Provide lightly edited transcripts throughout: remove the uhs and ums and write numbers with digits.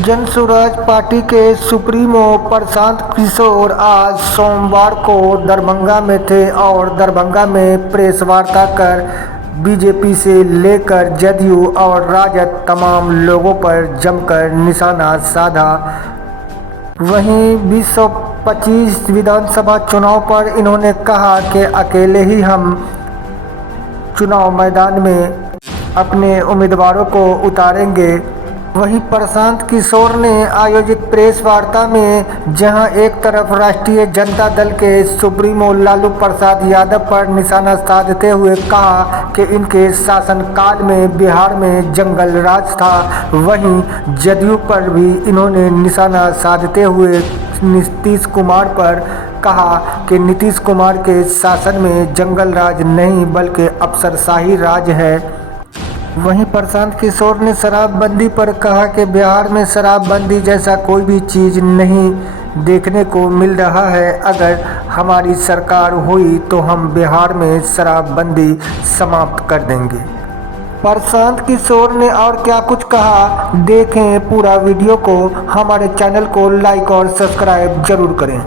Jan Suraaj party के supremo Prashant Kishor आज सोमवार को दरभंगा में थे और दरभंगा में प्रेस वार्ता कर बीजेपी से लेकर जदयू और राजद तमाम लोगों पर जमकर निशाना साधा। वहीं 2025 विधानसभा चुनाव पर इन्होंने कहा कि अकेले ही हम चुनाव मैदान में अपने उम्मीदवारों को उतारेंगे। वहीं प्रशांत किशोर ने आयोजित प्रेस वार्ता में जहां एक तरफ राष्ट्रीय जनता दल के सुप्रीमो लालू प्रसाद यादव पर निशाना साधते हुए कहा कि इनके शासनकाल में बिहार में जंगल राज था, वहीं जदयू पर भी इन्होंने निशाना साधते हुए नीतीश कुमार पर कहा कि नीतीश कुमार के शासन में जंगल राज नहीं बल्कि अफसरशाही राज है। वहीं प्रशांत किशोर ने शराबबंदी पर कहा कि बिहार में शराबबंदी जैसा कोई भी चीज़ नहीं देखने को मिल रहा है। अगर हमारी सरकार हुई तो हम बिहार में शराबबंदी समाप्त कर देंगे। प्रशांत किशोर ने और क्या कुछ कहा, देखें पूरा वीडियो को। हमारे चैनल को लाइक और सब्सक्राइब जरूर करें।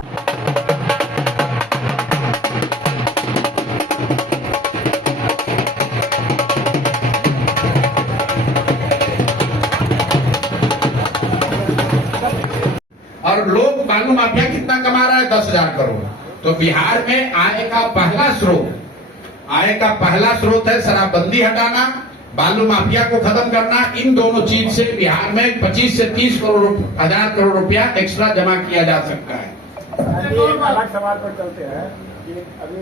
और लोग बालू माफिया कितना कमा रहा है, 10,000 करोड़। तो बिहार में आय का पहला स्रोत है शराबबंदी हटाना, बालू माफिया को खत्म करना। इन दोनों चीज से बिहार में 25 से 30 हजार करोड़ रुपया एक्स्ट्रा जमा किया जा सकता है। एक अलग सवाल पर चलते हैं कि अभी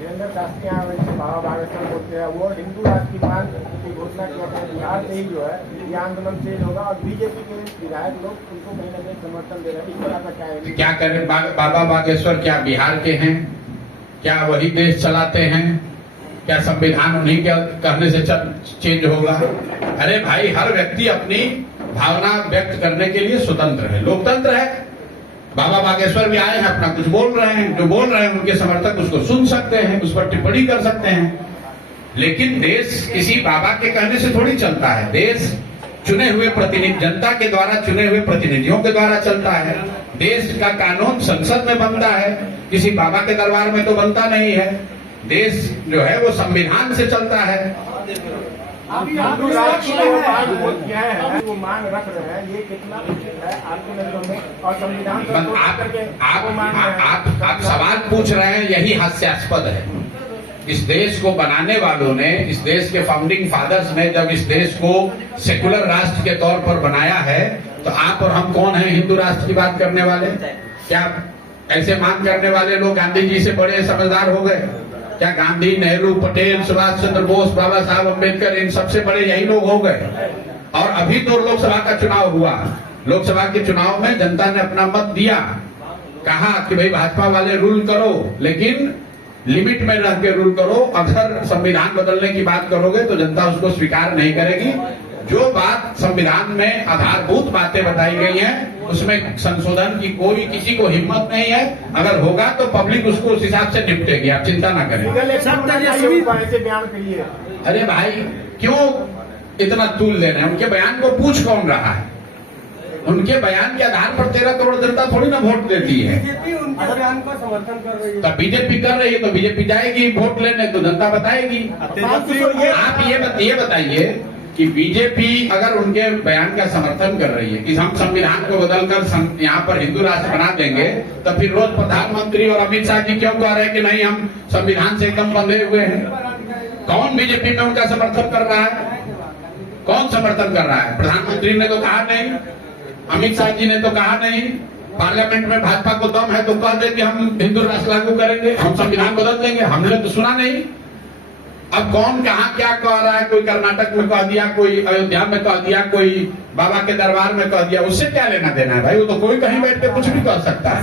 वीरेंद्र शास्त्री बाबा बागेश्वर बोलते हैं वो हिंदू राष्ट्र की मांग की घोषणा की अपने बिहार से ही जो है ये आंदोलन तेज होगा और बीजेपी के विधायक लोग उनको कहीं ना कहीं समर्थन दे रहे हैं। इस तरह का क्या है? क्या करें, बाबा बागेश्वर क्या बिहार के हैं? क्या वही देश चलाते हैं? क्या संविधान उन्हीं के कहने से चेंज होगा? अरे भाई, हर व्यक्ति अपनी भावना व्यक्त करने के लिए स्वतंत्र है, लोकतंत्र है। बाबा बागेश्वर भी आए हैं, अपना कुछ बोल रहे हैं, जो बोल रहे हैं उनके समर्थक उसको सुन सकते हैं, उस पर टिप्पणी कर सकते हैं। लेकिन देश किसी बाबा के कहने से थोड़ी चलता है। देश चुने हुए प्रतिनिधि, जनता के द्वारा चुने हुए प्रतिनिधियों के द्वारा चलता है। देश का कानून संसद में बनता है, किसी बाबा के दरबार में तो बनता नहीं है। देश जो है वो संविधान से चलता है। हिंदू राष्ट्र की वो मांग क्या है, वो मांग रख रहे हैं, ये कितना उचित है आपके नजरों में? और संविधान आप सवाल पूछ रहे हैं, यही हास्यास्पद है। इस देश को बनाने वालों ने, इस देश के फाउंडिंग फादर्स ने जब इस देश को सेकुलर राष्ट्र के तौर पर बनाया है, तो आप और हम कौन हैं हिंदू राष्ट्र की बात करने वाले? क्या ऐसे मांग करने वाले लोग गांधी जी से बड़े समझदार हो गए? क्या गांधी, नेहरू, पटेल, सुभाष चंद्र बोस, बाबा साहब अम्बेडकर, इन सबसे बड़े यही लोग हो गए? और अभी तो लोकसभा का चुनाव हुआ, लोकसभा के चुनाव में जनता ने अपना मत दिया, कहा कि भाई भाजपा वाले रूल करो, लेकिन लिमिट में रह के रूल करो। अगर संविधान बदलने की बात करोगे तो जनता उसको स्वीकार नहीं करेगी। जो बात संविधान में आधारभूत बातें बताई गई हैं, उसमें संशोधन की कोई किसी को हिम्मत नहीं है। अगर होगा तो पब्लिक उसको उस हिसाब से निपटेगी, आप चिंता ना करें। अरे भाई, क्यों इतना तूल ले रहे हैं? उनके बयान को पूछ कौन रहा है? उनके बयान के आधार पर 13 करोड़ जनता थोड़ी ना वोट देती है। बीजेपी उनके बयान को समर्थन कर रही है। तो बीजेपी कर रही है तो बीजेपी जाएगी वोट लेने, तो जनता बताएगी। आप ये बताइए कि बीजेपी अगर उनके बयान का समर्थन कर रही है कि हम संविधान को बदलकर यहाँ पर हिंदू राष्ट्र बना देंगे, तो फिर रोज प्रधानमंत्री और अमित शाह जी क्यों कह रहे हैं कि नहीं हम संविधान से एकदम बंधे हुए हैं? कौन बीजेपी में उनका समर्थन कर रहा है? कौन समर्थन कर रहा है? प्रधानमंत्री ने तो कहा नहीं, अमित शाह जी ने तो कहा नहीं, पार्लियामेंट में भाजपा को दम है तो कह दे कि हम हिंदू राष्ट्र लागू करेंगे, हम संविधान बदल देंगे। हमने तो सुना नहीं। अब कौन कहाँ क्या कह रहा है? कोई कर्नाटक में कह दिया, कोई अयोध्या में कह दिया, कोई बाबा के दरबार में कह दिया। उससे क्या लेना देना है भाई? वो तो कोई कहीं बैठ के कुछ भी कह सकता है।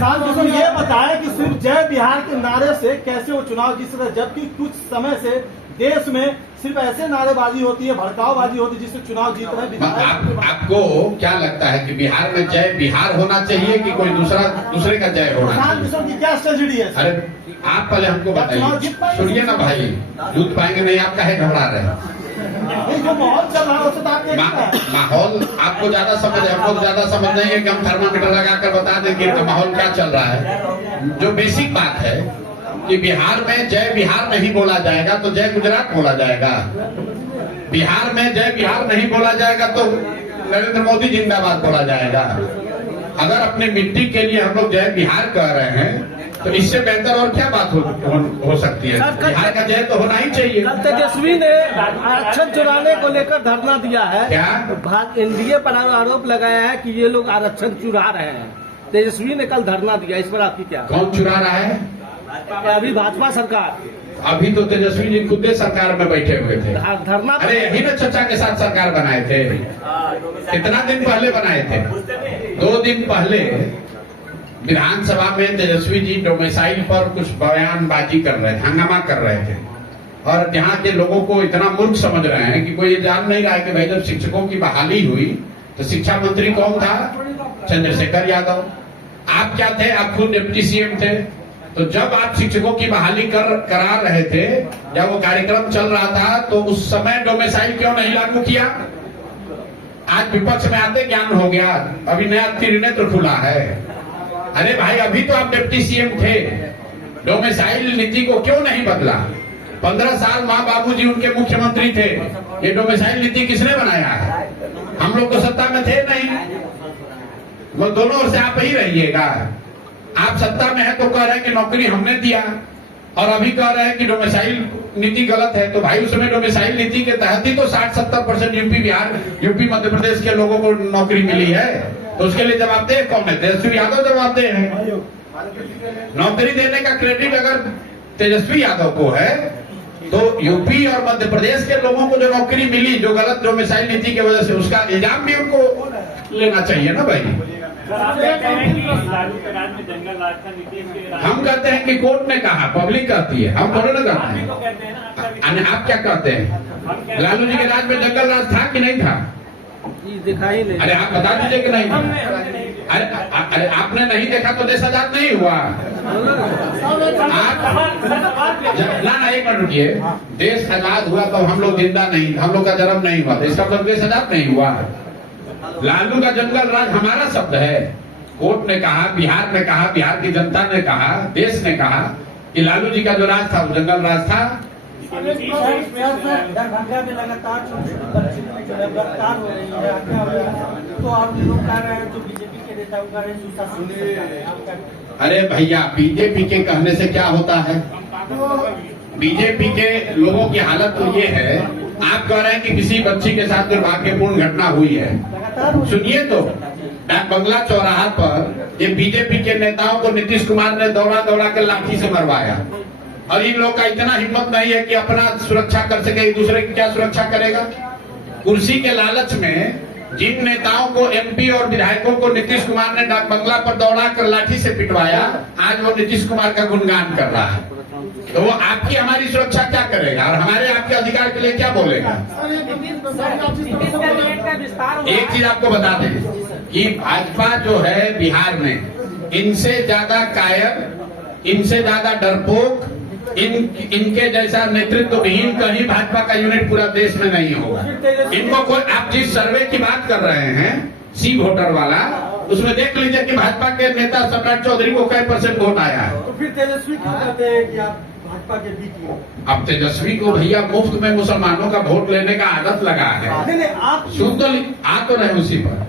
ये बताया कि सिर्फ जय बिहार के नारे से कैसे वो चुनाव जीत रहे, जबकि कुछ समय से देश में सिर्फ ऐसे नारेबाजी होती है, भड़काऊबाजी होती है जिससे चुनाव जीत रहे हैं। आपको क्या लगता है कि बिहार में जय बिहार होना चाहिए कि कोई दूसरे का जय होना चाहिए? क्या स्ट्रेटेजी है? अरे आप पहले हमको बताइए, सुनिए ना भाई, जीत पाएंगे नहीं, आप काहे घबरा रहे हैं? जो माहौल चल रहा है उससे तो आप क्या कहते हैं? माहौल आपको ज्यादा समझ है, हमको ज्यादा समझ नहीं है कि हम थर्मामीटर लगाकर बता दें कि माहौल क्या चल रहा है। जो बेसिक बात है कि बिहार में जय बिहार नहीं बोला जाएगा तो जय गुजरात बोला जाएगा। बिहार में जय बिहार नहीं बोला जाएगा तो नरेंद्र मोदी जिंदाबाद बोला जाएगा। अगर अपने मिट्टी के लिए हम लोग जय बिहार कह रहे हैं तो इससे बेहतर और क्या बात हो सकती है। बिहार का जय तो होना ही चाहिए। कल तेजस्वी ने आरक्षण चुराने को लेकर धरना दिया है। क्या एनडीए पर आरोप लगाया है कि ये लोग आरक्षण चुरा रहे हैं। तेजस्वी ने कल धरना दिया, इस पर आपकी क्या? कौन चुरा रहा है? अभी भाजपा सरकार। अभी तो तेजस्वी जी खुद सरकार में बैठे हुए थे। धरना अरे यही ना चचा के साथ सरकार बनाए थे। कितना दिन पहले बनाए थे? 2 दिन पहले विधानसभा में तेजस्वी जी डोमिसाइल पर कुछ बयानबाजी कर रहे थे, हंगामा कर रहे थे और यहाँ के लोगों को इतना मूर्ख समझ रहे हैं कि कोई ये जान नहीं रहा है कि भाई जब शिक्षकों की बहाली हुई तो शिक्षा मंत्री कौन था? चंद्रशेखर यादव। आप क्या थे? आप खुद डिप्टी सीएम थे। तो जब आप शिक्षकों की बहाली करा रहे थे, जब वो कार्यक्रम चल रहा था तो उस समय डोमिसाइल क्यों नहीं लागू किया? आज विपक्ष में आते ज्ञान हो गया, अभी नया त्रिनेत्र खुला है। अरे भाई अभी तो आप डिप्टी सीएम थे, डोमिसाइल नीति को क्यों नहीं बदला? 15 साल माँ बाबूजी उनके मुख्यमंत्री थे। ये डोमिसाइल नीति किसने बनाया है? हम लोग तो सत्ता में थे नहीं। वो दोनों ओर से आप ही रहिएगा। आप सत्ता में है तो कह रहे हैं कि नौकरी हमने दिया और अभी कह रहे हैं कि डोमिसाइल नीति गलत है। तो भाई उसमें डोमिसाइल नीति के तहत ही तो 60-70% यूपी मध्य प्रदेश के लोगों को नौकरी मिली है। तो उसके लिए जवाबदेह कौन है? तेजस्वी यादव जवाबदेह है। नौकरी देने का क्रेडिट अगर तेजस्वी यादव को है तो यूपी और मध्य प्रदेश के लोगों को जो नौकरी मिली जो गलत डोमिसाइल नीति की वजह से, उसका इल्जाम भी उनको लेना चाहिए ना भाई। हम कहते हैं कि कोर्ट ने कहा, पब्लिक कहती है, हम थोड़े ना कहते हैं। आप क्या कहते हैं? लालू जी के राज में जंगल राज था कि नहीं था? दिखाई नहीं। अरे आप बता दीजिए कि नहीं था। अरे आपने नहीं देखा तो देश आजाद नहीं हुआ। ना एक मिनट रुकिए। देश आजाद हुआ तो हम लोग जिंदा नहीं, हम लोग का जन्म नहीं हुआ, इसका मतलब देश आजाद नहीं हुआ। लालू का जंगल राज हमारा शब्द है। कोर्ट ने कहा, बिहार ने कहा, बिहार की जनता ने कहा, देश ने कहा कि लालू जी का जो राज था वो जंगल राज था। दरभंगा में लगातार गिरफ्तार हो रही है, तो आप लोग कह रहे हैं जो बीजेपी के नेता कह रहे हैं सुशासन। अरे भैया बीजेपी के कहने से क्या होता है? बीजेपी के लोगों की हालत तो ये है, आप कह रहे हैं कि किसी बच्ची के साथ दुर्भाग्यपूर्ण घटना हुई है। सुनिए तो, डाक बंगला चौराहा पर ये बीजेपी के नेताओं को नीतीश कुमार ने दौड़ा के लाठी से मरवाया और इन लोगों का इतना हिम्मत नहीं है कि अपना सुरक्षा कर सके, एक दूसरे की क्या सुरक्षा करेगा? कुर्सी के लालच में जिन नेताओं को, एमपी और विधायकों को नीतीश कुमार ने डाक बंगला पर दौड़ा कर लाठी से पिटवाया, आज वो नीतीश कुमार का गुणगान कर रहा है। तो वो आपकी हमारी सुरक्षा क्या करेगा और हमारे आपके अधिकार के लिए क्या बोलेगा? एक चीज आपको बता दें कि भाजपा जो है बिहार में, इनसे ज्यादा कायर, इनसे ज्यादा डरपोक, इनके जैसा नेतृत्व विहीन कहीं भाजपा का यूनिट पूरा देश में नहीं होगा। इनको कोई, आप जिस सर्वे की बात कर रहे हैं, सी वोटर वाला, उसमें देख लीजिए कि भाजपा के नेता सम्राट चौधरी को कई % वोट आया है। तो फिर तेजस्वी क्यों कहते हैं कि आप भाजपा के बीच में? अब तेजस्वी को भैया मुफ्त में मुसलमानों का वोट लेने का आदत लगा है। आप सुन तो आ तो रहे उसी पर।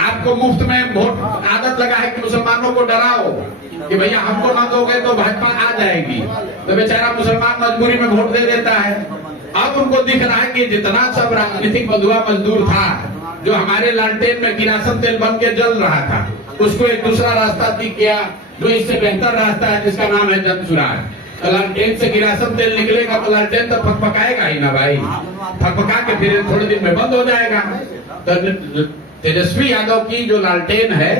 आपको मुफ्त में वोट आदत लगा है कि मुसलमानों को डराओ कि भैया हमको ना दोगे तो भाजपा आ जाएगी, तो बेचारा मुसलमान मजबूरी में वोट दे देता है। अब उनको दिख रहा है कि जितना सब राजनीतिक बंधुआ मजदूर था, जो हमारे लालटेन में किरासन तेल बन के जल रहा था, उसको एक दूसरा रास्ता दिख गया जो इससे बेहतर रास्ता है, जिसका नाम है जन सुराज। तो लालटेन से किरासन तेल निकलेगा तो लालटेन तो फकफकाएगा ही ना भाई, फकफका के फिर थोड़े दिन में बंद हो जाएगा। तो तेजस्वी यादव की जो लालटेन है,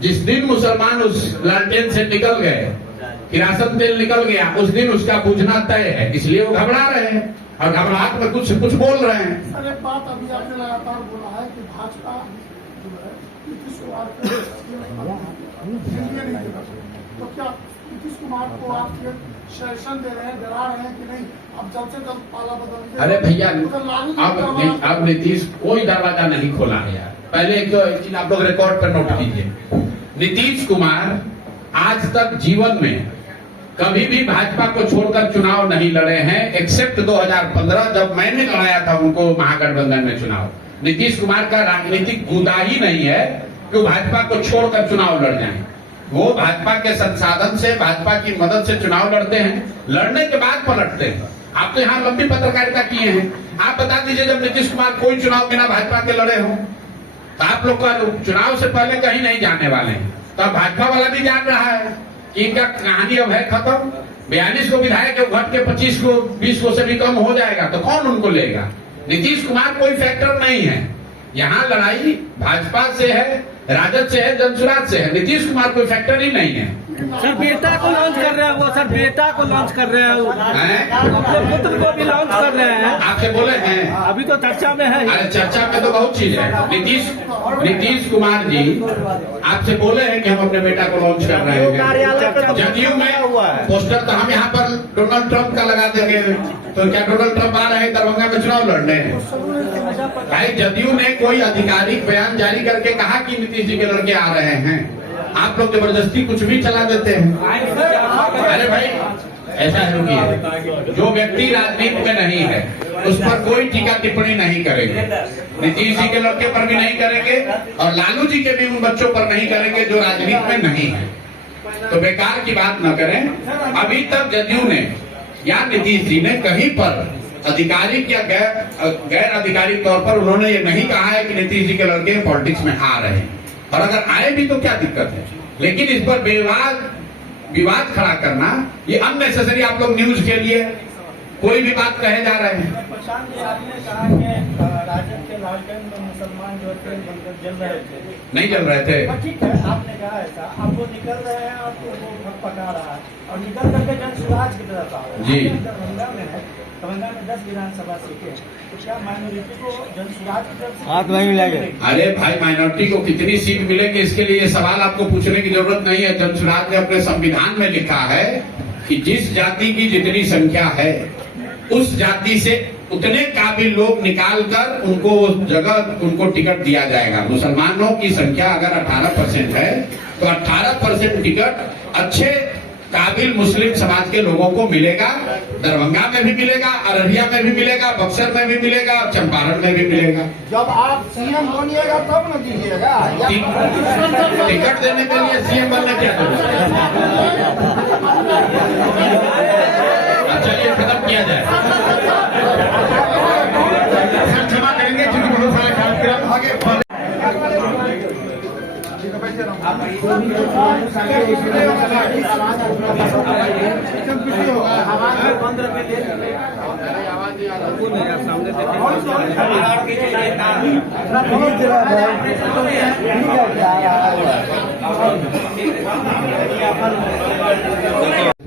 जिस दिन मुसलमान उस लालटेन से निकल गए, किरासन तेल निकल गया, उस दिन उसका बुझना तय है, इसलिए वो घबरा रहे हैं। और घबराहट में कुछ बोल रहे हैं। सर एक बात अभी आपने लगातार बोला है कि भाजपा जो है नीतीश कुमार को नहीं देगा, तो क्या नीतीश कुमार को आप सजेशन दे रहे हैं, डरा रहे हैं कि नहीं अब जल्द से जल्द पाला बदल? अरे भैया अब नीतीश कोई दरवाजा नहीं खोला है यार। पहले एक चीज आप लोग रिकॉर्ड पर नोट कीजिए, नीतीश कुमार आज तक जीवन में कभी भी भाजपा को छोड़कर चुनाव नहीं लड़े हैं, एक्सेप्ट 2015 जब मैंने लड़ाया था उनको महागठबंधन में चुनाव। नीतीश कुमार का राजनीतिक गुदा ही नहीं है कि भाजपा को छोड़कर चुनाव लड़ जाएं। वो भाजपा के संसाधन से, भाजपा की मदद से चुनाव लड़ते हैं, लड़ने के बाद पलटते हैं। आप तो यहाँ लंबी पत्रकारिता किए हैं, आप बता दीजिए जब नीतीश कुमार कोई चुनाव बिना भाजपा के लड़े हो तो आप लोग का चुनाव से पहले कहीं नहीं जाने वाले हैं। तो भाजपा वाला भी जान रहा है कि इनका कहानी अब है खत्म। 42 को विधायक घट के 25 को 20 को से भी कम हो जाएगा तो कौन उनको लेगा? नीतीश कुमार कोई फैक्टर नहीं है। यहाँ लड़ाई भाजपा से है, राजद से है, जनसुराज से है। नीतीश कुमार कोई फैक्टर ही नहीं है। सर बेटा को लॉन्च कर रहे हैं वो, सर बेटा को लॉन्च कर रहे हैं, अपने पुत्र को भी लॉन्च कर रहे हैं। आपसे बोले हैं अभी तो चर्चा में है। अरे चर्चा में तो बहुत चीज है। नीतीश कुमार जी आपसे बोले हैं कि हम अपने बेटा को लॉन्च कर रहे हैं। जदयू में पोस्टर तो हम यहाँ पर डोनाल्ड ट्रंप का लगा देंगे, तो क्या डोनाल्ड ट्रंप आ रहे हैं दरभंगा में चुनाव लड़ने? भाई जदयू ने कोई आधिकारिक बयान जारी करके कहा कि नीतीश जी के लड़के आ रहे हैं। आप लोग जबरदस्ती कुछ भी चला देते हैं। अरे भाई ऐसा है, रुकिए, जो व्यक्ति राजनीति में नहीं है उस पर कोई टीका टिप्पणी नहीं करेंगे। नीतीश जी के लड़के पर भी नहीं करेंगे और लालू जी के भी उन बच्चों पर नहीं करेंगे जो राजनीति में नहीं है। तो बेकार की बात न करें। अभी तक जदयू ने या नीतीश जी ने कहीं पर आधिकारिक या गैर आधिकारिक तौर पर उन्होंने ये नहीं कहा है कि नीतीश जी के लड़के पॉलिटिक्स में आ रहे हैं, और अगर आए भी तो क्या दिक्कत है। लेकिन इस पर विवाद खड़ा करना ये अननेसेसरी, आप लोग न्यूज के लिए कोई भी बात कहे जा रहे हैं। प्रशांत जी आपने कहा कि राजद के लालगंज में मुसलमान जो थे जल रहे थे, नहीं जल रहे थे। ठीक है आपने कहा ऐसा, अब वो निकल रहे हैं और वो भटपटा रहा है और निकल करके जनसुराज की तरफ आ रहे हैं। जी दरभंगा में है, दरभंगा में 10 विधानसभा सीटें हैं, तो क्या माइनॉरिटी को जनसुराज की तरफ से हाथ नहीं मिलेंगे? अरे भाई माइनॉरिटी को कितनी सीट मिलेगी इसके लिए ये सवाल आपको पूछने की जरूरत नहीं है। जनसुराज ने अपने संविधान में लिखा है कि जिस जाति की जितनी संख्या है उस जाति से उतने काबिल लोग निकालकर उनको जगह उनको टिकट दिया जाएगा। मुसलमानों की संख्या अगर 18% है तो 18% टिकट अच्छे काबिल मुस्लिम समाज के लोगों को मिलेगा। दरभंगा में भी मिलेगा, अररिया में भी मिलेगा, बक्सर में भी मिलेगा, चंपारण में भी मिलेगा। जब आप सीएम बनिएगा तब न दीजिएगा। टिकट देने के लिए सीएम बनना क्या जरूरत है? चलिए खत्म किया जाए। क्षमा करेंगे क्योंकि बहुत सारे कार्यक्रम आगे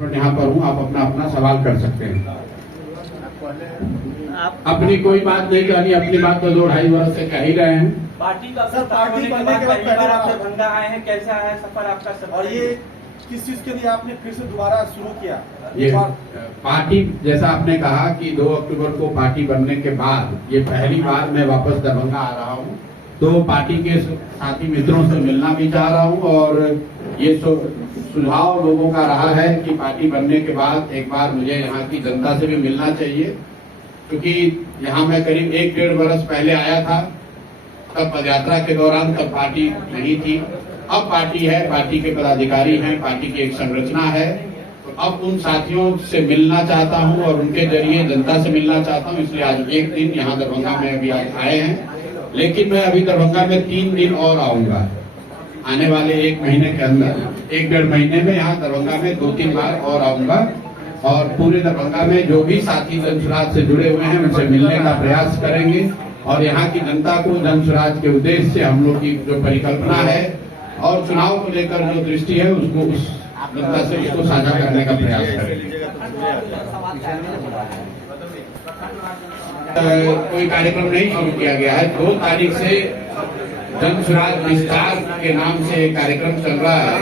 यहाँ पर हूँ, आप अपना सवाल कर सकते हैं। अपनी कोई बात नहीं कहनी, अपनी बात तो 2-2.5 वर्ष से कह ही रहे हैं। पार्टी का सर पार्टी बनने के बाद पहली बार आप दरभंगा आए हैं, कैसा है सफर आपका सफर? और ये किस चीज के लिए आपने फिर से दोबारा शुरू किया? ये पार्टी जैसा आपने कहा कि 2 अक्टूबर को पार्टी बनने के बाद ये पहली बार मैं वापस दरभंगा आ रहा हूँ। तो पार्टी के साथी मित्रों से मिलना भी चाह रहा हूँ और ये सुझाव लोगों का रहा है कि पार्टी बनने के बाद एक बार मुझे यहाँ की जनता से भी मिलना चाहिए, क्योंकि यहाँ मैं करीब 1-1.5 वर्ष पहले आया था, तब पदयात्रा के दौरान तब पार्टी नहीं थी। अब पार्टी है, पार्टी के पदाधिकारी हैं, पार्टी की एक संरचना है। तो अब उन साथियों से मिलना चाहता हूं और उनके जरिए जनता से मिलना चाहता हूं, इसलिए आज एक दिन यहाँ दरभंगा में अभी आज आए हैं। लेकिन मैं अभी दरभंगा में 3 दिन और आऊंगा आने वाले 1 महीने के अंदर। 1-1.5 महीने में यहाँ दरभंगा में 2-3 बार और आऊंगा और पूरे दरभंगा में जो भी साथी जनसुराज से जुड़े हुए हैं उनसे मिलने का प्रयास करेंगे और यहाँ की जनता को जनसुराज के उद्देश्य से हम लोग की जो परिकल्पना है और चुनाव को लेकर जो दृष्टि है उसको उस जनता से उसको साझा करने का प्रयास करेंगे। कोई कार्यक्रम नहीं शुरू किया गया है। 2 तारीख से जन सुराज विस्तार के नाम से एक कार्यक्रम चल रहा है,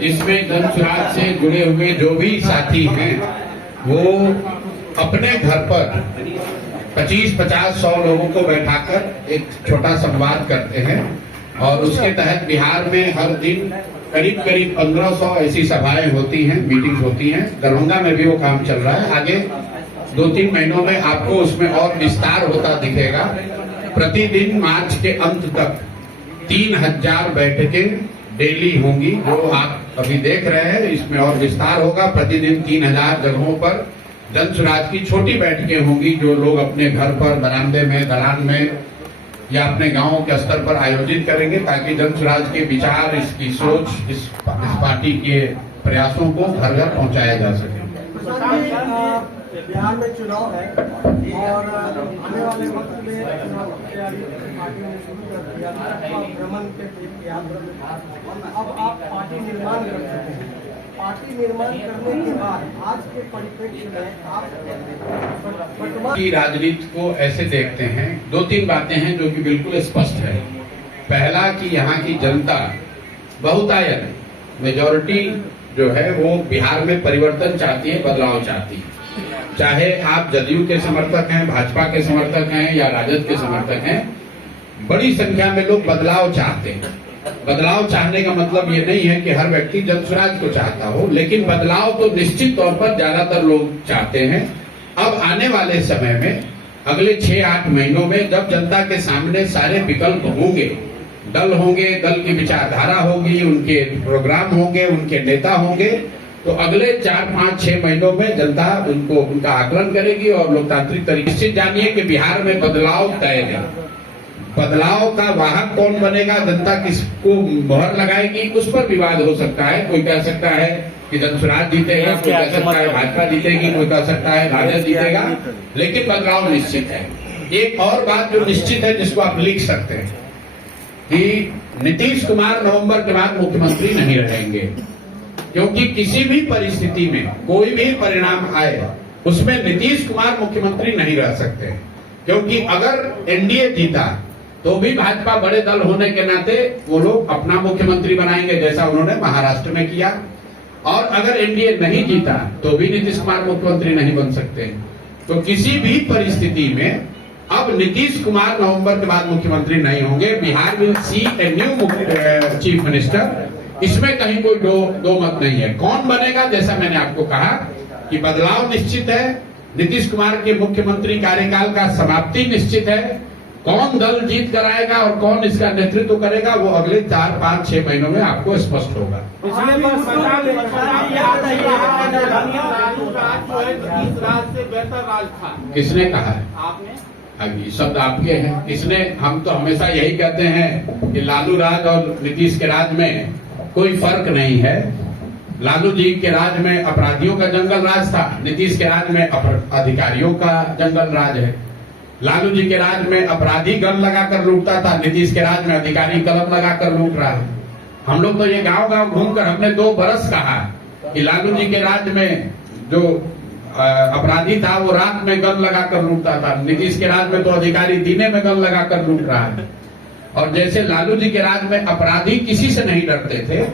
जिसमें जन सुराज से जुड़े हुए जो भी साथी हैं वो अपने घर पर 25, 50, 100 लोगों को बैठाकर एक छोटा संवाद करते हैं और उसके तहत बिहार में हर दिन करीब 1500 ऐसी सभाएं होती हैं, मीटिंग्स होती हैं। दरभंगा में भी वो काम चल रहा है। आगे 2-3 महीनों में आपको उसमें और विस्तार होता दिखेगा। प्रतिदिन मार्च के अंत तक 3000 बैठकें डेली होंगी, जो आप अभी देख रहे हैं। इसमें और विस्तार होगा। प्रतिदिन 3000 जगहों पर जन सुराज की छोटी बैठकें होंगी, जो लोग अपने घर पर, बरामदे में, दलान में या अपने गांव के स्तर पर आयोजित करेंगे, ताकि जन सुराज के विचार, इसकी सोच, इस पार्टी के प्रयासों को घर घर पहुंचाया जा सके। बिहार में चुनाव है और आने वाले वक्त में चुनाव की तैयारी पार्टियों ने शुरू कर दिया था। भ्रमण के यात्रा में अब आप पार्टी निर्माण कर सकते हैं। पार्टी निर्माण करने के बाद आज के परिप्रेक्ष्य में आप वर्तमान की राजनीति को ऐसे देखते हैं। 2-3 बातें हैं जो कि बिल्कुल स्पष्ट है। पहला कि यहाँ की जनता बहुतायन मेजॉरिटी जो है वो बिहार में परिवर्तन चाहती है, बदलाव चाहती है। चाहे आप जदयू के समर्थक हैं, भाजपा के समर्थक हैं या राजद के समर्थक हैं, बड़ी संख्या में लोग बदलाव चाहते हैं। बदलाव चाहने का मतलब ये नहीं है कि हर व्यक्ति जन सुराज को चाहता हो, लेकिन बदलाव तो निश्चित तौर पर ज्यादातर लोग चाहते हैं। अब आने वाले समय में, अगले 6-8 महीनों में, जब जनता के सामने सारे विकल्प होंगे, दल होंगे, दल की विचारधारा होगी, उनके प्रोग्राम होंगे, उनके नेता होंगे, तो अगले 4-5-6 महीनों में जनता उनका आकलन करेगी और लोकतांत्रिक तरीके से जानिए कि बिहार में बदलाव तय है। बदलाव का वाहक कौन बनेगा, जनता किसको मोहर लगाएगी, उस पर विवाद हो सकता है। कोई कह सकता है कि जन सुराज जीतेगा, कोई कह सकता है भाजपा जीतेगी, कोई कह सकता है राजद जीतेगा, लेकिन बदलाव निश्चित है। एक और बात जो निश्चित है, जिसको आप लिख सकते हैं, कि नीतीश कुमार नवंबर के बाद मुख्यमंत्री नहीं रहेंगे, क्योंकि किसी भी परिस्थिति में कोई भी परिणाम आए, उसमें नीतीश कुमार मुख्यमंत्री नहीं रह सकते। क्योंकि अगर एनडीए जीता तो भी भाजपा बड़े दल होने के नाते वो लोग अपना मुख्यमंत्री बनाएंगे, जैसा उन्होंने महाराष्ट्र में किया। और अगर एनडीए नहीं जीता तो भी नीतीश कुमार मुख्यमंत्री नहीं बन सकते। तो किसी भी परिस्थिति में अब नीतीश कुमार नवंबर के बाद मुख्यमंत्री नहीं होंगे। Bihar will see a new chief minister. इसमें कहीं कोई दो मत नहीं है। कौन बनेगा, जैसा मैंने आपको कहा कि बदलाव निश्चित है, नीतीश कुमार के मुख्यमंत्री कार्यकाल का समाप्ति निश्चित है। कौन दल जीत कर आएगा और कौन इसका नेतृत्व करेगा, वो अगले 4-5-6 महीनों में आपको स्पष्ट होगा। किसने कहा है? आपने। शब्द आपके हैं। किसने? हम तो हमेशा यही कहते हैं कि लालू राज और नीतीश के राज में कोई फर्क नहीं है। लालू जी के राज में अपराधियों का जंगल राज था, नीतीश के राज में अधिकारियों का जंगल राज है। लालू जी के राज में अपराधी गन लगाकर लूटता था, नीतीश के राज में अधिकारी कलम लगाकर लूट रहा है। हम लोग तो ये गांव-गांव घूमकर हमने 2 बरस कहा कि लालू जी के राज में जो अपराधी था वो रात में गन लगाकर लूटता था, नीतीश के राज में तो अधिकारी दिने में गन लगाकर लूट रहा है। और जैसे लालू जी के राज में अपराधी किसी से नहीं डरते थे,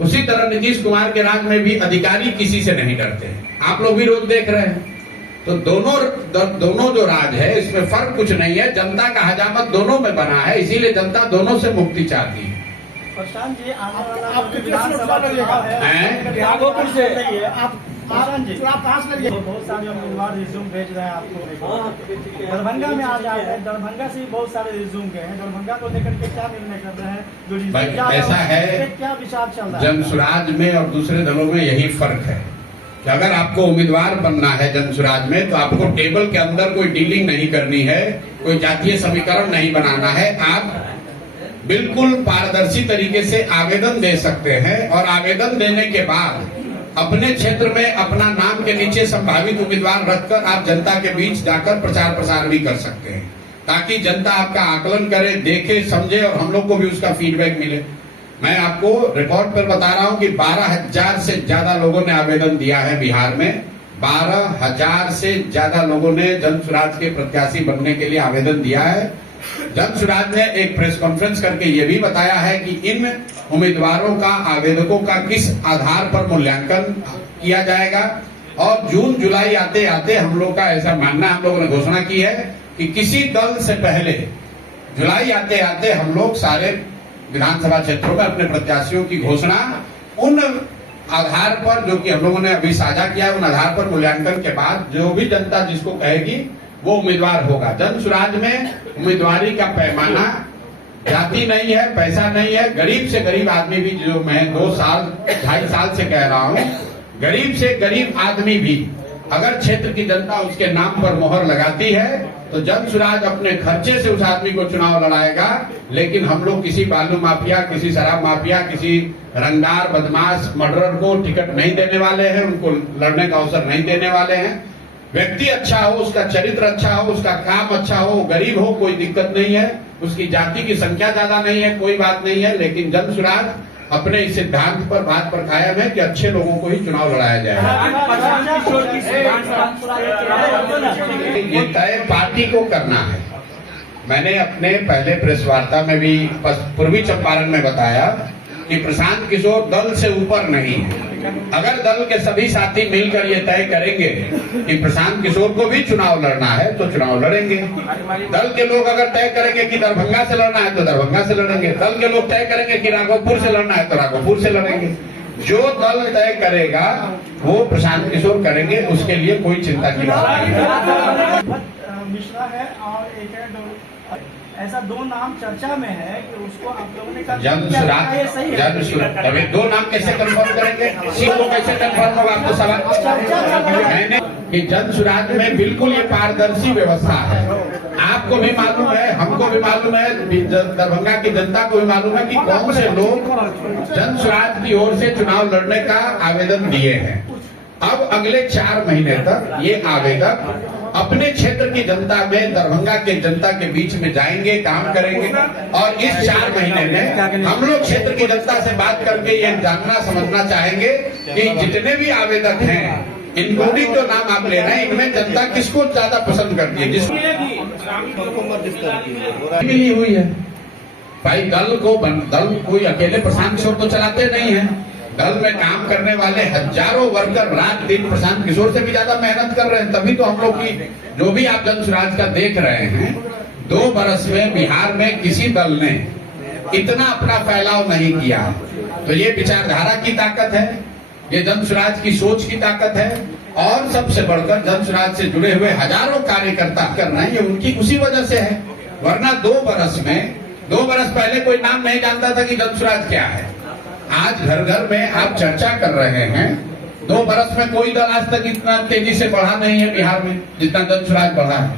उसी तरह नीतीश कुमार के राज में भी अधिकारी किसी से नहीं डरते हैं। आप लोग भी रोज देख रहे हैं। तो दोनों जो राज है, इसमें फर्क कुछ नहीं है। जनता का हजामत दोनों में बना है, इसीलिए जनता दोनों से मुक्ति चाहती है। प्रशांत जी, आपके विधानसभा चुनाव है, भागलपुर से आप बहुत सारे उम्मीदवार रिज्यूम भेज रहे हैं आपको। दरभंगा में आ जाए हैं, दरभंगा से भी बहुत सारे रिज्यूम गए हैं। दरभंगा को लेकर के क्या निर्णय कर रहे हैं? जो ऐसा है, क्या विचार चल रहा है? जन सुराज में और दूसरे दलों में यही फर्क है कि अगर आपको उम्मीदवार बनना है जन सुराज में, तो आपको टेबल के अंदर कोई डीलिंग नहीं करनी है, कोई जातीय समीकरण नहीं बनाना है। आप बिल्कुल पारदर्शी तरीके से आवेदन दे सकते हैं और आवेदन देने के बाद अपने क्षेत्र में अपना नाम के नीचे संभावित उम्मीदवार रखकर आप जनता के बीच जाकर प्रचार प्रसार भी कर सकते हैं, ताकि जनता आपका आकलन करे, देखे, समझे और हम लोग को भी उसका फीडबैक मिले। मैं आपको रिकॉर्ड पर बता रहा हूं कि 12,000 से ज्यादा लोगों ने आवेदन दिया है बिहार में। 12,000 से ज्यादा लोगों ने जन स्वराज के प्रत्याशी बनने के लिए आवेदन दिया है। जन स्वराज ने एक प्रेस कॉन्फ्रेंस करके ये भी बताया है कि इन उम्मीदवारों का, आवेदकों का किस आधार पर मूल्यांकन किया जाएगा। और जून जुलाई आते आते हम लोग का ऐसा मानना, हम लोगों ने घोषणा की है कि किसी दल से पहले जुलाई आते आते हम लोग सारे विधानसभा क्षेत्रों में अपने प्रत्याशियों की घोषणा उन आधार पर, जो कि हम लोगों ने अभी साझा किया है, उन आधार पर मूल्यांकन के बाद जो भी जनता जिसको कहेगी वो उम्मीदवार होगा। जन स्वराज में उम्मीदवारी का पैमाना जाति नहीं है, पैसा नहीं है। गरीब से गरीब आदमी भी, जो मैं 2-2.5 साल से कह रहा हूँ, गरीब से गरीब आदमी भी अगर क्षेत्र की जनता उसके नाम पर मोहर लगाती है तो जन स्वराज अपने खर्चे से उस आदमी को चुनाव लड़ाएगा। लेकिन हम लोग किसी बालू माफिया, किसी शराब माफिया, किसी रंगदार, बदमाश, मर्डरर को टिकट नहीं देने वाले हैं, उनको लड़ने का अवसर नहीं देने वाले हैं। व्यक्ति अच्छा हो, उसका चरित्र अच्छा हो, उसका काम अच्छा हो, गरीब हो, कोई दिक्कत नहीं है, उसकी जाति की संख्या ज्यादा नहीं है, कोई बात नहीं है। लेकिन जन स्वराज अपने इस सिद्धांत पर, बात पर कायम है कि अच्छे लोगों को ही चुनाव लड़ाया जाए। ये तय पार्टी को करना है। मैंने अपने पहले प्रेस वार्ता में भी पूर्वी चंपारण में बताया कि प्रशांत किशोर दल से ऊपर नहीं है। अगर दल के सभी साथी मिलकर ये तय करेंगे कि प्रशांत किशोर को भी चुनाव लड़ना है तो चुनाव लड़ेंगे। दल के लोग अगर तय करेंगे कि दरभंगा से लड़ना है तो दरभंगा से लड़ेंगे। दल के लोग तय करेंगे कि राघोपुर से लड़ना है तो राघोपुर से लड़ेंगे। जो दल तय करेगा वो प्रशांत किशोर करेंगे, उसके लिए कोई चिंता की बात नहीं। मिश्रा है और एक है, ऐसा 2 नाम चर्चा में है कि उसको आप लोगों ने कहा जन स्वराज, अभी 2 नाम कैसे कंफर्म करेंगे? सीट को कैसे कंफर्म होगा? आपको सवाल मैंने कि जन स्वराज में बिल्कुल ये पारदर्शी व्यवस्था है। आपको भी मालूम है, हमको भी मालूम है, दरभंगा की जनता को भी मालूम है कि कौन से लोग जन स्वराज की ओर से चुनाव लड़ने का आवेदन दिए हैं। अब अगले 4 महीने तक ये आवेदक अपने क्षेत्र की जनता में, दरभंगा के जनता के बीच में जाएंगे, काम करेंगे। और इस 4 महीने में हम लोग क्षेत्र की जनता से बात करके ये जानना समझना चाहेंगे कि जितने भी आवेदक हैं, इंक्लूडिंग जो नाम आप ले रहे हैं, इनमें जनता किसको ज्यादा पसंद करती है, जिसको मिली हुई है। भाई दल कोई अकेले प्रशांत किशोर तो चलाते नहीं है। दल में काम करने वाले हजारों वर्कर रात दिन प्रशांत किशोर से भी ज्यादा मेहनत कर रहे हैं। तभी तो हम लोग की जो भी आप जन स्वराज का देख रहे हैं, 2 बरस में बिहार में किसी दल ने इतना अपना फैलाव नहीं किया। तो ये विचारधारा की ताकत है, ये जन स्वराज की सोच की ताकत है। और सबसे बढ़कर जन स्वराज से जुड़े हुए हजारों कार्यकर्ता कर रहे हैं, ये उनकी उसी वजह से है। वरना 2 बरस पहले कोई नाम नहीं जानता था कि जन स्वराज क्या है। आज घर घर में आप चर्चा कर रहे हैं। 2 बरस में कोई दल आज तक इतना तेजी से बढ़ा नहीं है बिहार में जितना जन स्वराज बढ़ा है।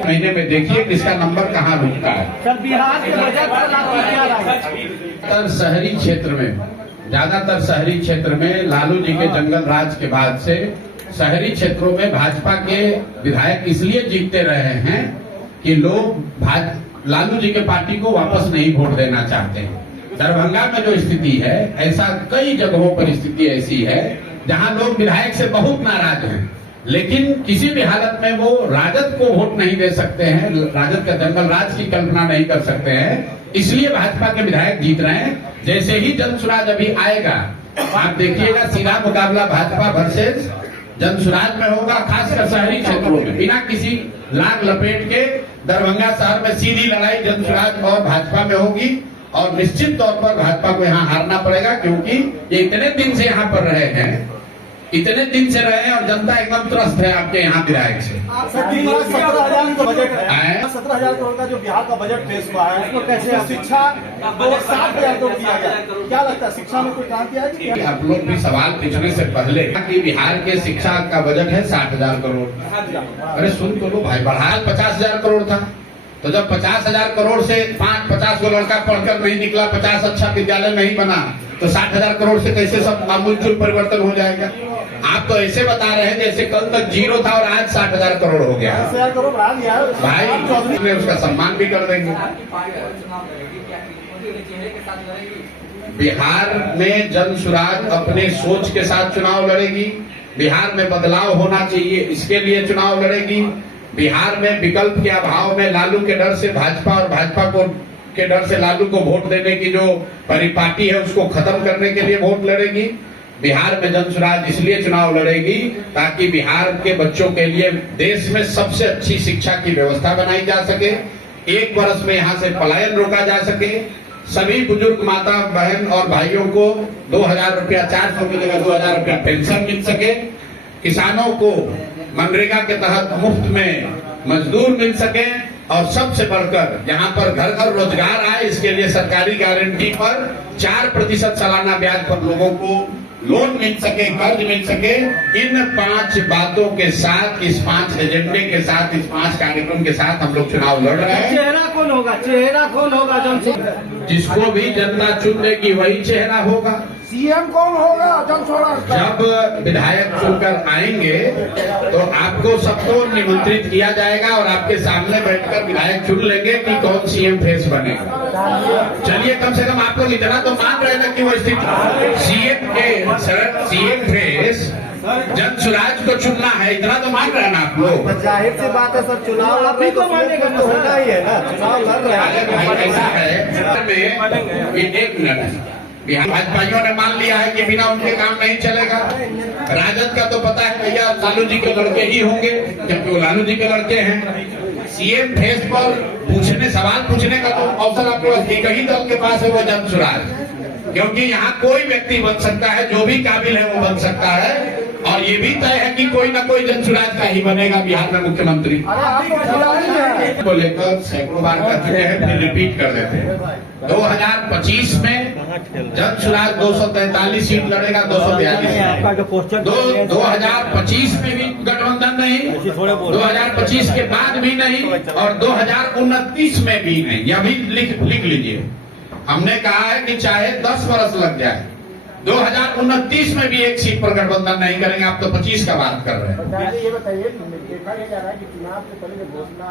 महीने में देखिए किसका नंबर कहाँ रुकता है। शहरी क्षेत्र में, ज्यादातर शहरी क्षेत्र में लालू जी के जंगल राज के बाद से शहरी क्षेत्रों में भाजपा के विधायक इसलिए जीतते रहे हैं कि लोग लालू जी के पार्टी को वापस नहीं वोट देना चाहते हैं। दरभंगा में जो स्थिति है, ऐसा कई जगहों पर स्थिति ऐसी है जहां लोग विधायक से बहुत नाराज हैं, लेकिन किसी भी हालत में वो राजद को वोट नहीं दे सकते हैं, राजद का जंगल राज की कल्पना नहीं कर सकते हैं। इसलिए भाजपा के विधायक जीत रहे हैं। जैसे ही जन स्वराज अभी आएगा, आप देखिएगा सीधा मुकाबला भाजपा वर्सेस जन स्वराज में होगा, खासकर शहरी क्षेत्रों में। बिना किसी लाग लपेट के दरभंगा शहर में सीधी लड़ाई जन स्वराज और भाजपा में होगी। और निश्चित तौर पर भाजपा को यहाँ हारना पड़ेगा, क्योंकि ये इतने दिन से यहाँ पर रहे हैं, इतने दिन से रहे हैं और जनता एकदम त्रस्त है आपके यहाँ विधायक से। 17,000 करोड़ का जो बिहार का बजट पेश हुआ है, उसको कैसे शिक्षा 60,000 करोड़ दिया गया, क्या लगता है शिक्षा में कोई क्रांति आएगी? आप लोग भी सवाल पूछने से पहले कि बिहार के शिक्षा का बजट है 60,000 करोड़। अरे सुन तो लो भाई, बढ़ा 50,000 करोड़ था। तो जब 50,000 करोड़ से 50 गो लड़का पढ़कर नहीं निकला, 50 अच्छा विद्यालय नहीं बना, तो 60,000 करोड़ से कैसे सब आमूलचूल परिवर्तन हो जाएगा? आप तो ऐसे बता रहे हैं जैसे कल तक 0 था और आज 60,000 करोड़ हो गया। करोड़ बढ़ा दिया भाई उसका सम्मान भी कर देंगे। बिहार में जन सुराज अपने सोच के साथ चुनाव लड़ेगी। बिहार में बदलाव होना चाहिए, इसके लिए चुनाव लड़ेगी। बिहार में विकल्प के अभाव में लालू के डर से भाजपा और भाजपा को के डर से लालू को वोट देने की जो परिपाटी है उसको खत्म करने के लिए वोट लड़ेगी। बिहार में जन सुराज इसलिए चुनाव लड़ेगी ताकि बिहार के बच्चों के लिए देश में सबसे अच्छी शिक्षा की व्यवस्था बनाई जा सके, 1 वर्ष में यहाँ से पलायन रोका जा सके, सभी बुजुर्ग माता बहन और भाइयों को 2000 रुपया 400 की जगह 2000 रुपया पेंशन मिल सके, किसानों को मनरेगा के तहत मुफ्त में मजदूर मिल सके और सबसे बढ़कर यहाँ पर घर घर रोजगार आए, इसके लिए सरकारी गारंटी पर 4% सालाना ब्याज पर लोगों को लोन मिल सके, कर्ज मिल सके। इन 5 बातों के साथ, इस 5 एजेंडे के साथ, इस 5 कार्यक्रम के साथ हम लोग चुनाव लड़ रहे हैं। चेहरा कौन होगा? चेहरा कौन होगा? जिसको भी जनता चुन लेगी वही चेहरा होगा। सीएम कौन होगा जन स्वराज का? जब विधायक चुनकर आएंगे तो आपको सबको निमंत्रित किया जाएगा और आपके सामने बैठकर विधायक चुन लेंगे कि कौन सीएम फेस बनेगा। चलिए, कम से कम आप लोग इतना तो मान रहे ना कि वो स्थिति सीएम फेस जन सुराज को चुनना है, इतना तो मान रहे हैं ना आप लोग। जाहिर सी बात है सर, चुनाव अपनी को मानेगा तो होना ही है ना, चुनाव लड़ रहे हैं। ऐसा है कि 1 मिनट बिहार भाजपाइयों ने मान लिया है कि बिना उनके काम नहीं चलेगा। राजद का तो पता है भैया लालू जी के लड़के ही होंगे, जबकि वो लालू जी के लड़के हैं। सीएम फेस पर सवाल पूछने का तो अवसर आपके पास एक ही दल के पास है, वो जन सुराज। क्योंकि यहाँ कोई व्यक्ति बन सकता है, जो भी काबिल है वो बन सकता है, और ये भी तय है कि कोई ना कोई जन सुराज का ही बनेगा बिहार में मुख्यमंत्री। को लेकर सैकड़ों बार कर चुके हैं, फिर रिपीट कर देते हैं। 2025 में जन सुराज 243 सीट लड़ेगा, 242। 2025 में भी गठबंधन नहीं, 2025 के बाद भी नहीं, और 2029 में भी नहीं। यह भी लिख लीजिए। हमने कहा है कि चाहे 10 वर्ष लग जाए, 2029 में भी 1 सीट पर गठबंधन नहीं करेंगे। आप तो 25 का बात कर रहे हैं। ये बताइए, देखा जा रहा है कि चुनाव से पहले घोषणा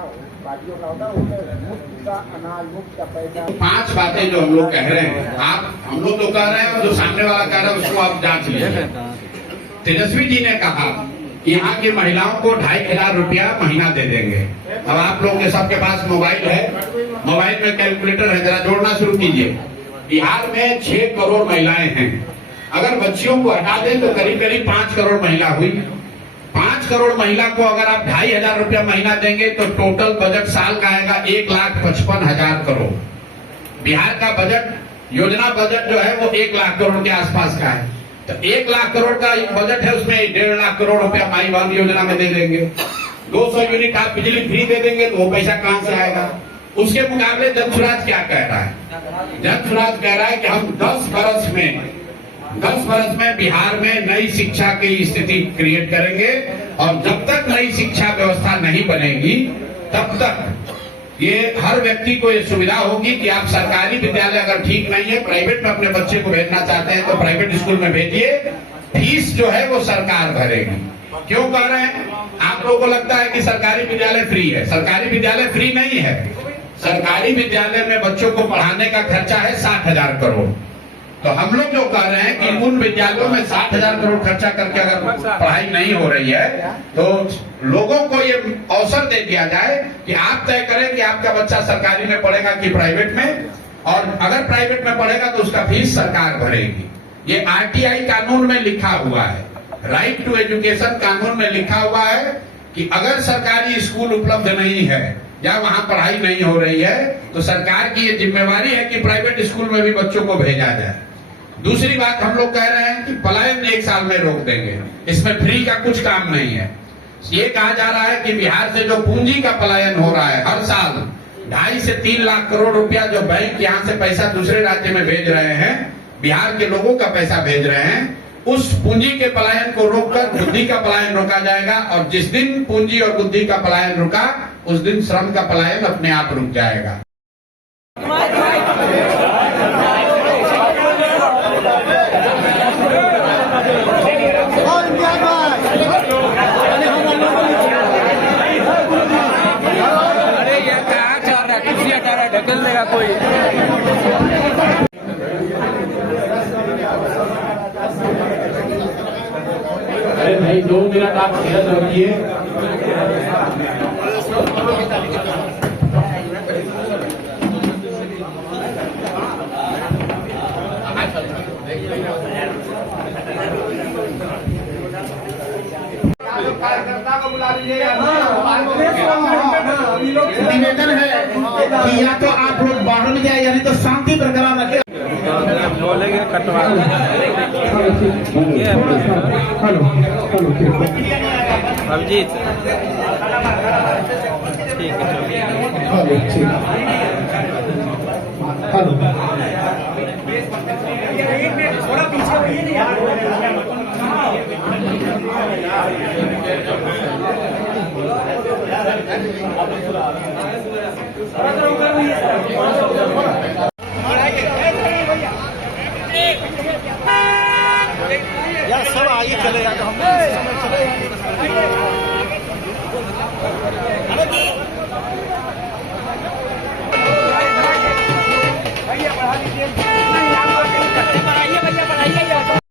पार्टियों का होता है, उसमें मुफ्त का अनाज, मुफ्त का पैसा। 5 बातें जो हम लोग कह रहे हैं, हम लोग तो कह रहे हैं और जो सामने वाला कह रहा है उसको आप जांच लीजिए। तेजस्वी जी ने कहा कि यहाँ की महिलाओं को 2500 रुपया महीना दे देंगे। अब आप लोग के सबके पास मोबाइल है, मोबाइल में कैलकुलेटर है, जरा जोड़ना शुरू कीजिए। बिहार में 6 करोड़ महिलाएं हैं। अगर बच्चियों को हटा दें तो करीब करीब 5 करोड़ महिला हुई। 5 करोड़ महिला को अगर आप 2500 रुपया महीना देंगे तो टोटल बजट साल का आएगा 1,55,000 करोड़। बिहार का बजट, योजना बजट जो है वो 1 लाख करोड़ के आसपास का है। तो 1 लाख करोड़ का बजट है, उसमें 1.5 लाख करोड़ रुपया माई बहन योजना में दे देंगे। 200 यूनिट आप बिजली फ्री दे देंगे तो वो पैसा कहां से आएगा? उसके मुकाबले जन सुराज क्या कह रहा है? जन सुराज कह रहा है कि हम 10 वर्ष में बिहार में नई शिक्षा की स्थिति क्रिएट करेंगे, और जब तक नई शिक्षा व्यवस्था नहीं बनेगी तब तक ये हर व्यक्ति को ये सुविधा होगी कि आप सरकारी विद्यालय अगर ठीक नहीं है, प्राइवेट में अपने बच्चे को भेजना चाहते हैं तो प्राइवेट स्कूल में भेजिए, फीस जो है वो सरकार भरेगी। क्यों कह रहे हैं? आप लोगों को लगता है कि सरकारी विद्यालय फ्री है। सरकारी विद्यालय फ्री नहीं है। सरकारी विद्यालय में बच्चों को पढ़ाने का खर्चा है 60,000 करोड़। तो हम लोग जो कह रहे हैं कि उन विद्यालयों में 60,000 करोड़ खर्चा करके अगर पढ़ाई नहीं हो रही है तो लोगों को ये अवसर दे दिया जाए कि आप तय करें कि आपका बच्चा सरकारी में पढ़ेगा कि प्राइवेट में, और अगर प्राइवेट में पढ़ेगा तो उसका फीस सरकार भरेगी। ये RTI कानून में लिखा हुआ है, राइट टू एजुकेशन कानून में लिखा हुआ है कि अगर सरकारी स्कूल उपलब्ध नहीं है या वहां पढ़ाई नहीं हो रही है तो सरकार की ये जिम्मेवारी है कि प्राइवेट स्कूल में भी बच्चों को भेजा जाए। दूसरी बात हम लोग कह रहे हैं कि पलायन 1 साल में रोक देंगे। इसमें फ्री का कुछ काम नहीं है। ये कहा जा रहा है कि बिहार से जो पूंजी का पलायन हो रहा है हर साल 2.5 से 3 लाख करोड़ रुपया जो बैंक यहाँ से पैसा दूसरे राज्य में भेज रहे हैं, बिहार के लोगों का पैसा भेज रहे हैं, उस पूंजी के पलायन को रोककर बुद्धि का पलायन रोका जाएगा। और जिस दिन पूंजी और बुद्धि का पलायन रुका उस दिन श्रम का पलायन अपने आप रुक जाएगा। अरे ये कहाँ जा रहा है? कुर्सी हटा रहा है, ढकल देगा कोई। भाई 2 मिनट आप धीरज रखिए। कार्यकर्ता को बुला लीजिए। निवेदन है कि या तो आप लोग बाहर में जाए, यानी तो शांति बरकरार रखे। बोलेंगे कटवा अभिजीत ठीक है थोड़ा यार सब आगे चले जाते हम